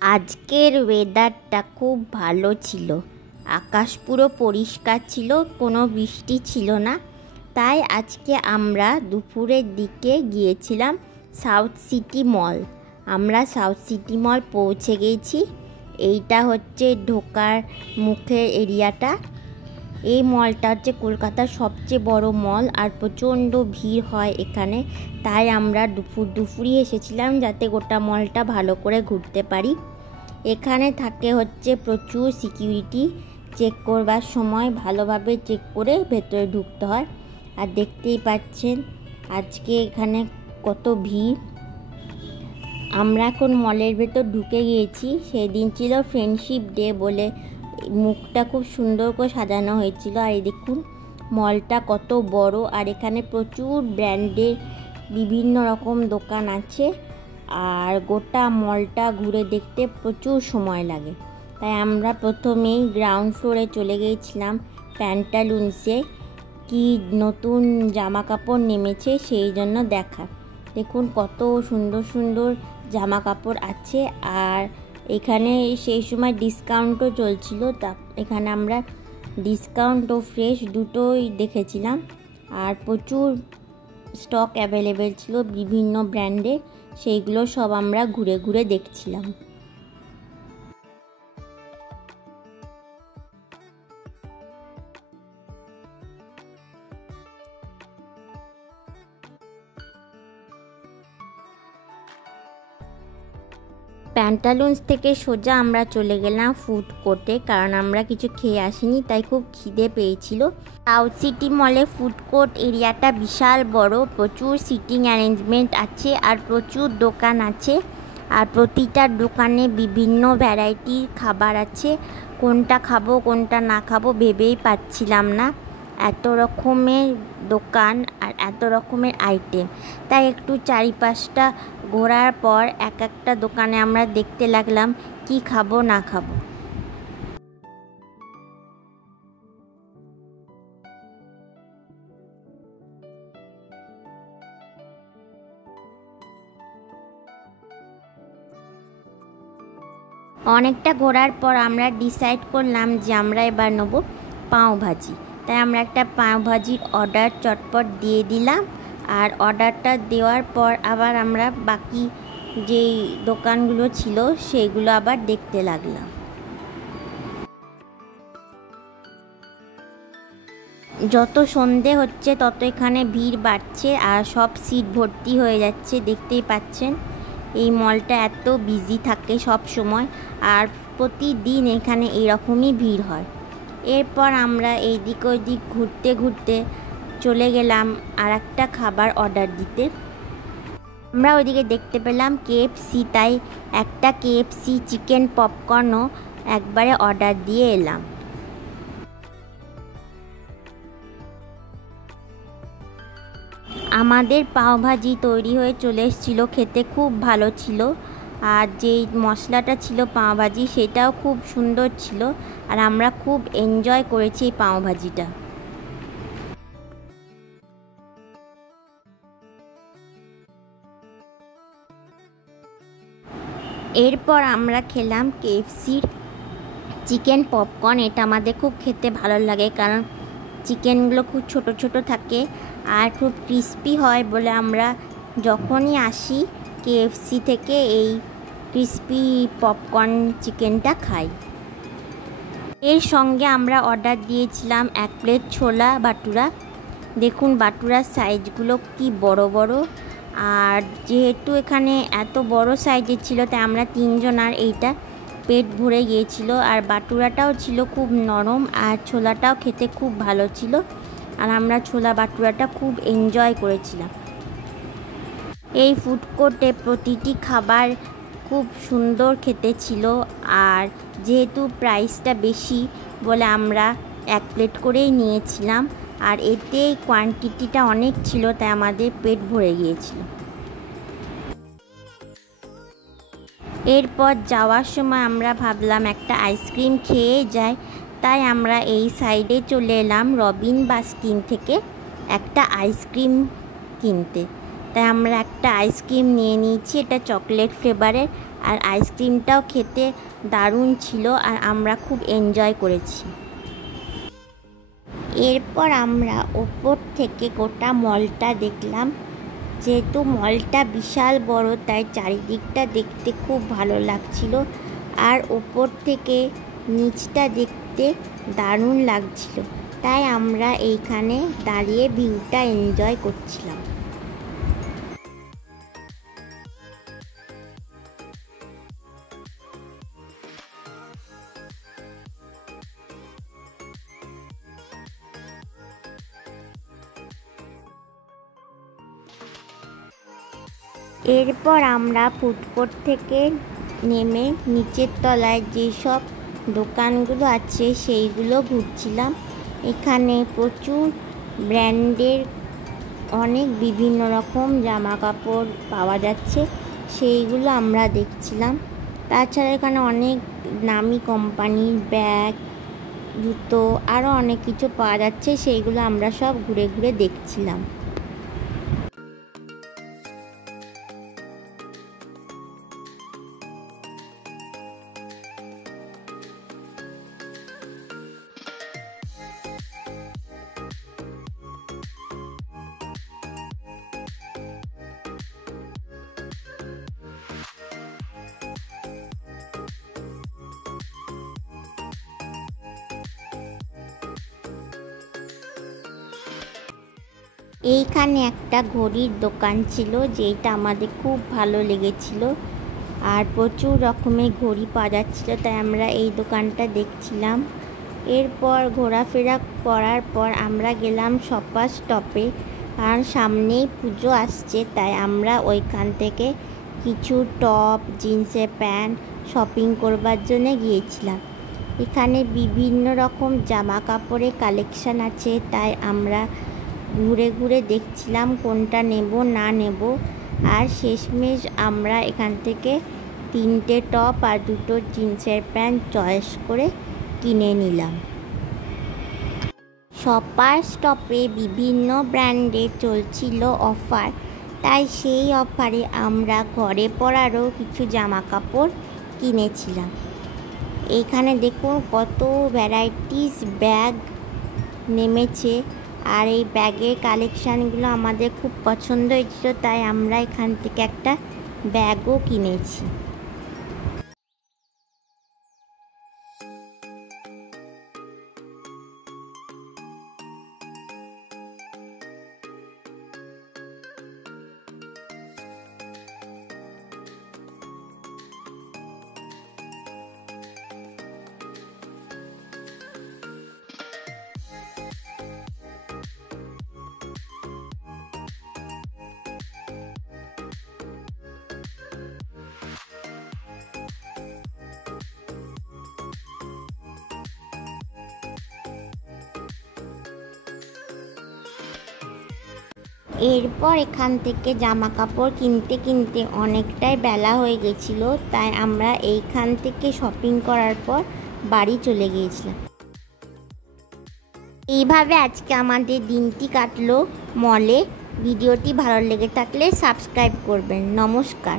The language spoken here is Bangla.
আজকের ওয়েদারটা খুব ভালো ছিল। আকাশ পুরো পরিষ্কার ছিল, কোনো বৃষ্টি ছিল না। তাই আজকে আমরা দুপুরের দিকে গিয়েছিলাম সাউথ সিটি মল। আমরা সাউথ সিটি মল পৌঁছে গেছি। এইটা হচ্ছে ঢোকার মুখের এরিয়াটা। এই মলটা হচ্ছে কলকাতার সবচেয়ে বড় মল, আর প্রচণ্ড ভিড় হয় এখানে। তাই আমরা দুপুরই এসেছিলাম যাতে গোটা মলটা ভালো করে ঘুরতে পারি। এখানে থাকে হচ্ছে প্রচুর সিকিউরিটি, চেক করবার সময় ভালোভাবে চেক করে ভেতরে ঢুকতে হয়। আর দেখতেই পাচ্ছেন আজকে এখানে কত ভিড়। আমরা এখন মলের ভেতর ঢুকে গিয়েছি। সেদিন ছিল ফ্রেন্ডশিপ ডে বলে মুখটা খুব সুন্দর করে সাজানো হয়েছিল। আর এই দেখুন মলটা কত বড়, আর এখানে প্রচুর ব্র্যান্ডের বিভিন্ন রকম দোকান আছে। আর গোটা মলটা ঘুরে দেখতে প্রচুর সময় লাগে। তাই আমরা প্রথমেই গ্রাউন্ড ফ্লোরে চলে গিয়েছিলাম প্যান্টালুন্সে। কি নতুন জামা কাপড় নেমেছে সেই জন্য দেখা। দেখুন কত সুন্দর সুন্দর জামা কাপড় আছে। আর এখানে সেই সময় ডিসকাউন্টও চলছিল, তা এখানে আমরা ডিসকাউন্ট ও ফ্রেশ দুটোই দেখেছিলাম। আর প্রচুর স্টক অ্যাভেলেবেল ছিল বিভিন্ন ব্র্যান্ডের, সেইগুলো সব আমরা ঘুরে ঘুরে দেখছিলাম। প্যান্টালুন্স থেকে সোজা আমরা চলে গেলাম ফুড কোর্টে, কারণ আমরা কিছু খেয়ে আসিনি, তাই খুব খিদে পেয়েছিল। সাউথ সিটি মলে ফুড কোর্ট এরিয়াটা বিশাল বড়, প্রচুর সিটিং অ্যারেঞ্জমেন্ট আছে আর প্রচুর দোকান আছে। আর প্রতিটা দোকানে বিভিন্ন ভ্যারাইটির খাবার আছে। কোনটা খাবো কোনটা না খাবো ভেবেই পাচ্ছিলাম না, এত রকমের দোকান আর এত রকমের আইটেম। তাই একটু চারিপাশটা ঘোরার পর এক একটা দোকানে আমরা দেখতে লাগলাম কি খাবো না খাবো। অনেকটা ঘোরার পর আমরা ডিসাইড করলাম যে আমরা এবার নেবো পাওভাজি। তাই আমরা একটা পাওভাজির অর্ডার চটপট দিয়ে দিলাম। আর অর্ডারটা দেওয়ার পর আবার আমরা বাকি যেই দোকানগুলো ছিল সেইগুলো আবার দেখতে লাগলাম। যত সন্ধে হচ্ছে তত এখানে ভিড় বাড়ছে আর সব সিট ভর্তি হয়ে যাচ্ছে, দেখতেই পাচ্ছেন। এই মলটা এত বিজি থাকে সব সময়, আর প্রতিদিন এখানে এইরকমই ভিড় হয়। এরপর আমরা এইদিক ওইদিক ঘুরতে ঘুরতে চলে গেলাম আর একটা খাবার অর্ডার দিতে। আমরা ওইদিকে দেখতে পেলাম KFC, তাই একটা KFC চিকেন পপকর্নও একবারে অর্ডার দিয়ে এলাম। আমাদের পাওভাজি তৈরি হয়ে চলে এসেছিলো, খেতে খুব ভালো ছিল। আর যেই মশলাটা ছিল পাওভাজি সেটাও খুব সুন্দর ছিল, আর আমরা খুব এনজয় করেছি এই পাওভাজিটা। এরপর আমরা খেলাম KFCর চিকেন পপকর্ন। এটা আমাদের খুব খেতে ভালো লাগে, কারণ চিকেনগুলো খুব ছোট ছোট থাকে আর খুব ক্রিস্পি হয় বলে আমরা যখনই আসি KFC থেকে এই ক্রিস্পি পপকর্ন চিকেনটা খাই। এর সঙ্গে আমরা অর্ডার দিয়েছিলাম 1 প্লেট ছোলা বাটুরা। দেখুন বাটুরার সাইজগুলো কি বড় বড়। আর যেহেতু এখানে এত বড় সাইজের ছিল তাই আমরা 3 জন, আর এইটা পেট ভরে গিয়েছিল। আর বাটুরাটাও ছিল খুব নরম, আর ছোলাটাও খেতে খুব ভালো ছিল। আর আমরা ছোলা বাটুরাটা খুব এনজয় করেছিলাম। এই ফুড কোর্টে প্রতিটি খাবার খুব সুন্দর খেতে ছিল, আর যেহেতু প্রাইসটা বেশি বলে আমরা 1 প্লেট করেই নিয়েছিলাম। আর এতে কোয়ান্টিটিটা অনেক ছিল, তাই আমাদের পেট ভরে গিয়েছিল। এরপর যাওয়ার সময় আমরা ভাবলাম একটা আইসক্রিম খেয়ে যাই, তাই আমরা এই সাইডে চলে এলাম রবিন বাস্কিন থেকে একটা আইসক্রিম কিনতে। তাই আমরা একটা আইসক্রিম নিয়ে নিয়েছি, এটা চকলেট ফ্লেভারের। আর আইসক্রিমটাও খেতে দারুণ ছিল আর আমরা খুব এনজয় করেছি। এরপর আমরা ওপর থেকে গোটা মলটা দেখলাম। যেহেতু মলটা বিশাল বড় তাই চারিদিকটা দেখতে খুব ভালো লাগছিল আর ওপর থেকে নিচটা দেখতে দারুণ লাগছিল, তাই আমরা এইখানে দাঁড়িয়ে ভিউটা এনজয় করছিলাম। এরপর আমরা ফুডকোর্ট থেকে নেমে নিচের তলায় যেসব দোকানগুলো আছে সেইগুলো ঘুরছিলাম। এখানে প্রচুর ব্র্যান্ডের অনেক বিভিন্ন রকম জামা কাপড় পাওয়া যাচ্ছে, সেইগুলো আমরা দেখছিলাম। তাছাড়া এখানে অনেক নামি কোম্পানির ব্যাগ, জুতো আরও অনেক কিছু পাওয়া যাচ্ছে, সেইগুলো আমরা সব ঘুরে ঘুরে দেখছিলাম। এইখানে একটা ঘড়ির দোকান ছিল, যেটা আমাদের খুব ভালো লেগেছিল আর প্রচুর রকমের ঘড়ি পাওয়া যাচ্ছিলো, তাই আমরা এই দোকানটা দেখছিলাম। এরপর ঘোরাফেরা করার পর আমরা গেলাম শপার স্টপে, কারণ সামনেই পুজো আসছে, তাই আমরা ওইখান থেকে কিছু টপ, জিন্সের প্যান্ট শপিং করবার জন্য গিয়েছিলাম। এখানে বিভিন্ন রকম জামা কাপড়ের কালেকশান আছে, তাই আমরা ঘুরে ঘুরে দেখছিলাম কোনটা নেব না নেব। আর শেষমেশ আমরা এখান থেকে 3টে টপ আর 2টো জিন্সের প্যান্ট চয়েস করে কিনে নিলাম। শপার স্টপে বিভিন্ন ব্র্যান্ডে চলছিল অফার, তাই সেই অফারে আমরা ঘরে পরারও কিছু জামা কাপড় কিনেছিলাম। এখানে দেখুন কত ভ্যারাইটিস ব্যাগ নেমেছে, আর এই ব্যাগের কালেকশানগুলো আমাদের খুব পছন্দ হয়েছিল, তাই আমরা এখান থেকে একটা ব্যাগও কিনেছি। এরপর এখান থেকে জামা কাপড় কিনতে কিনতে অনেকটাই বেলা হয়ে গেছিলো, তাই আমরা এইখান থেকে শপিং করার পর বাড়ি চলে গিয়েছিলাম। এইভাবে আজকে আমাদের দিনটি কাটলো মলে। ভিডিওটি ভালো লেগে থাকলে সাবস্ক্রাইব করবেন। নমস্কার।